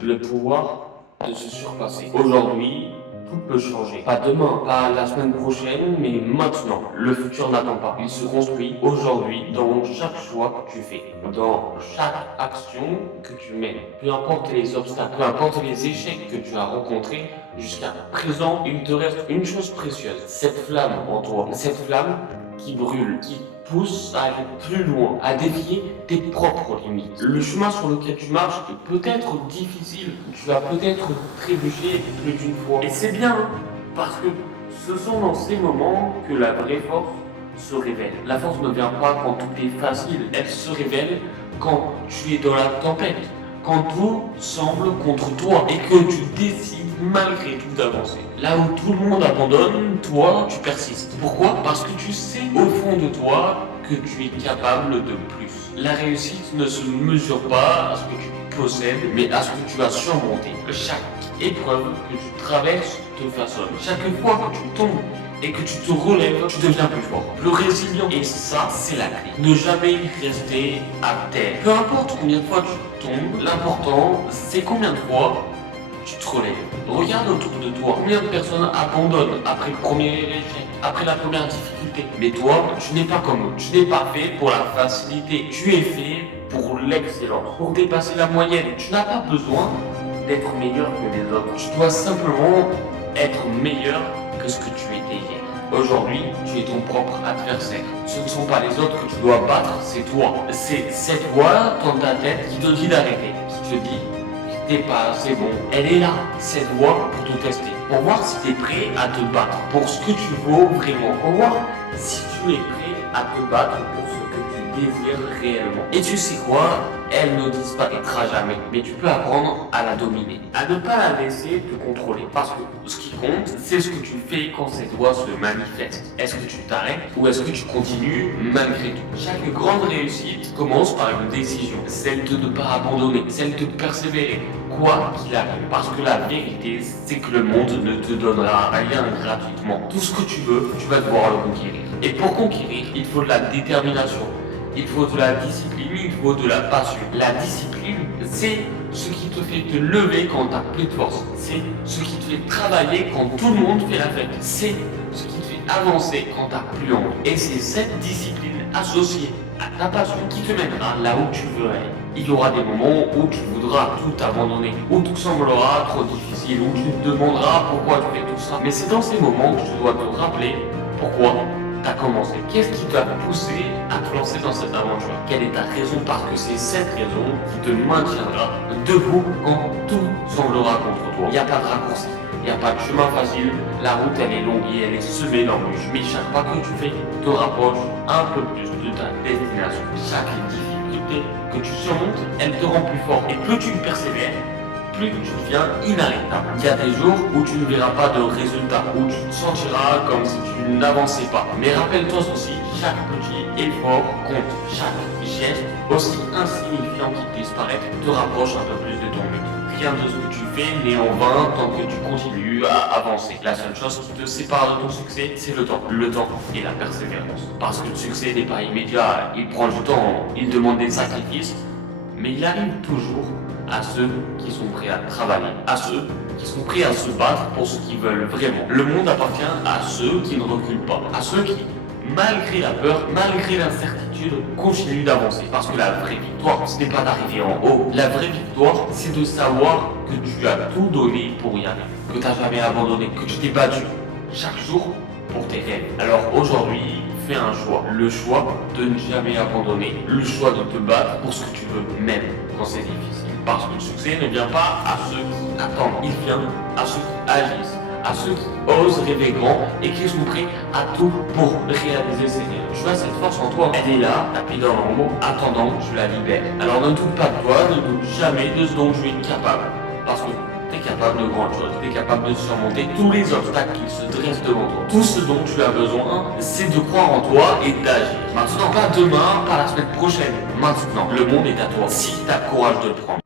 le pouvoir de se surpasser. Aujourd'hui, tout peut changer. Pas demain, pas la semaine prochaine, mais maintenant. Le futur n'attend pas. Il se construit aujourd'hui dans chaque choix que tu fais, dans chaque action que tu mènes. Peu importe les obstacles, peu importe les échecs que tu as rencontrés, jusqu'à présent, il te reste une chose précieuse. Cette flamme en toi. Cette flamme qui brûle, qui pousse à aller plus loin, à défier tes propres limites. Le chemin sur lequel tu marches est peut-être difficile, tu vas peut-être trébucher plus d'une fois. Et c'est bien, parce que ce sont dans ces moments que la vraie force se révèle. La force ne vient pas quand tout est facile, elle se révèle quand tu es dans la tempête, quand tout semble contre toi et que tu décides malgré tout d'avancer. Là où tout le monde abandonne, toi, tu persistes. Pourquoi? Parce que tu sais au fond de toi que tu es capable de plus. La réussite ne se mesure pas à ce que tu possèdes, mais à ce que tu as surmonté. Chaque épreuve que tu traverses te façonne. Chaque fois que tu tombes et que tu te relèves, tu deviens plus fort, plus résilient. Et ça, c'est la clé. Ne jamais rester à terre. Peu importe combien de fois tu tombes, l'important, c'est combien de fois tu te relèves. Regarde autour de toi. Combien de personnes abandonnent après le premier échec, après la première difficulté. Mais toi, tu n'es pas comme eux. Tu n'es pas fait pour la facilité. Tu es fait pour l'excellence, pour dépasser la moyenne. Tu n'as pas besoin d'être meilleur que les autres. Tu dois simplement être meilleur que ce que tu étais hier. Aujourd'hui, tu es ton propre adversaire. Ce ne sont pas les autres que tu dois battre, c'est toi. C'est cette voix dans ta tête qui te dit d'arrêter, qui te dit t'es pas assez bon. Elle est là, cette voix, pour te tester. Pour voir si tu es prêt à te battre pour ce que tu vaux vraiment. Pour voir si tu es prêt à te battre pour ce que tu désires réellement. Et tu sais quoi? Elle ne disparaîtra jamais. Mais tu peux apprendre à la dominer. À ne pas la laisser te contrôler. Parce que ce qui compte, c'est ce que tu fais quand cette voix se manifeste. Est-ce que tu t'arrêtes ou est-ce que tu continues malgré tout? Chaque grande réussite commence par une décision. Celle de ne pas abandonner, celle de persévérer, quoi qu'il arrive. Parce que la vérité, c'est que le monde ne te donnera rien gratuitement. Tout ce que tu veux, tu vas devoir le conquérir. Et pour conquérir, il faut de la détermination, il faut de la discipline, il faut de la passion. La discipline, c'est ce qui te fait te lever quand tu n'as plus de force. C'est ce qui te fait travailler quand tout le monde fait la fête. C'est ce qui te fait avancer quand tu n'as plus envie. Et c'est cette discipline associée à ta passion qui te mènera là où tu veux aller. Il y aura des moments où tu voudras tout abandonner, où tout semblera trop difficile, où tu te demanderas pourquoi tu fais tout ça. Mais c'est dans ces moments que tu dois te rappeler pourquoi tu as commencé. Qu'est-ce qui t'a poussé à te lancer dans cette aventure? Quelle est ta raison? Parce que c'est cette raison qui te maintiendra debout quand tout semblera contre toi. Il n'y a pas de raccourci, il n'y a pas de chemin facile. La route, elle est longue et elle est semée d'embûches. Mais chaque pas que tu fais te rapproche un peu plus de ta destination. Chaque difficulté que tu surmontes, elle te rend plus fort. Et plus tu persévères, plus tu deviens inarrêtable. Il y a des jours où tu ne verras pas de résultat, où tu te sentiras comme si tu n'avançais pas. Mais rappelle-toi aussi, chaque petit effort compte. Chaque geste, aussi insignifiant qu'il disparaît, te rapproche un peu plus de ton but. Rien de ce que tu fais n'est en vain tant que tu continues à avancer. La seule chose qui te sépare de ton succès, c'est le temps. Le temps et la persévérance. Parce que le succès n'est pas immédiat, il prend du temps, il demande des sacrifices, mais il arrive toujours à ceux qui sont prêts à travailler, à ceux qui sont prêts à se battre pour ce qu'ils veulent vraiment. Le monde appartient à ceux qui ne reculent pas, à ceux qui, malgré la peur, malgré l'incertitude, continuent d'avancer. Parce que la vraie victoire, ce n'est pas d'arriver en haut. La vraie victoire, c'est de savoir que tu as tout donné pour y arriver, que tu n'as jamais abandonné, que tu t'es battu chaque jour pour tes rêves. Alors aujourd'hui, fais un choix. Le choix de ne jamais abandonner, le choix de te battre pour ce que tu veux, même quand c'est difficile. Parce que le succès ne vient pas à ceux qui attendent, il vient à ceux qui agissent, à ceux qui osent rêver grand et qui sont prêts à tout pour réaliser ses rêves. Tu vois, cette force en toi, elle est là, tapée dans l'ombre, attendant que tu la libères. Alors ne doute pas de toi, ne doute jamais de ce dont tu es capable. Parce que tu es capable de grandes choses, tu es capable de surmonter tous les obstacles qui se dressent devant toi. Tout ce dont tu as besoin, c'est de croire en toi et d'agir. Maintenant, pas demain, pas la semaine prochaine. Maintenant, le monde est à toi, si tu as le courage de le prendre.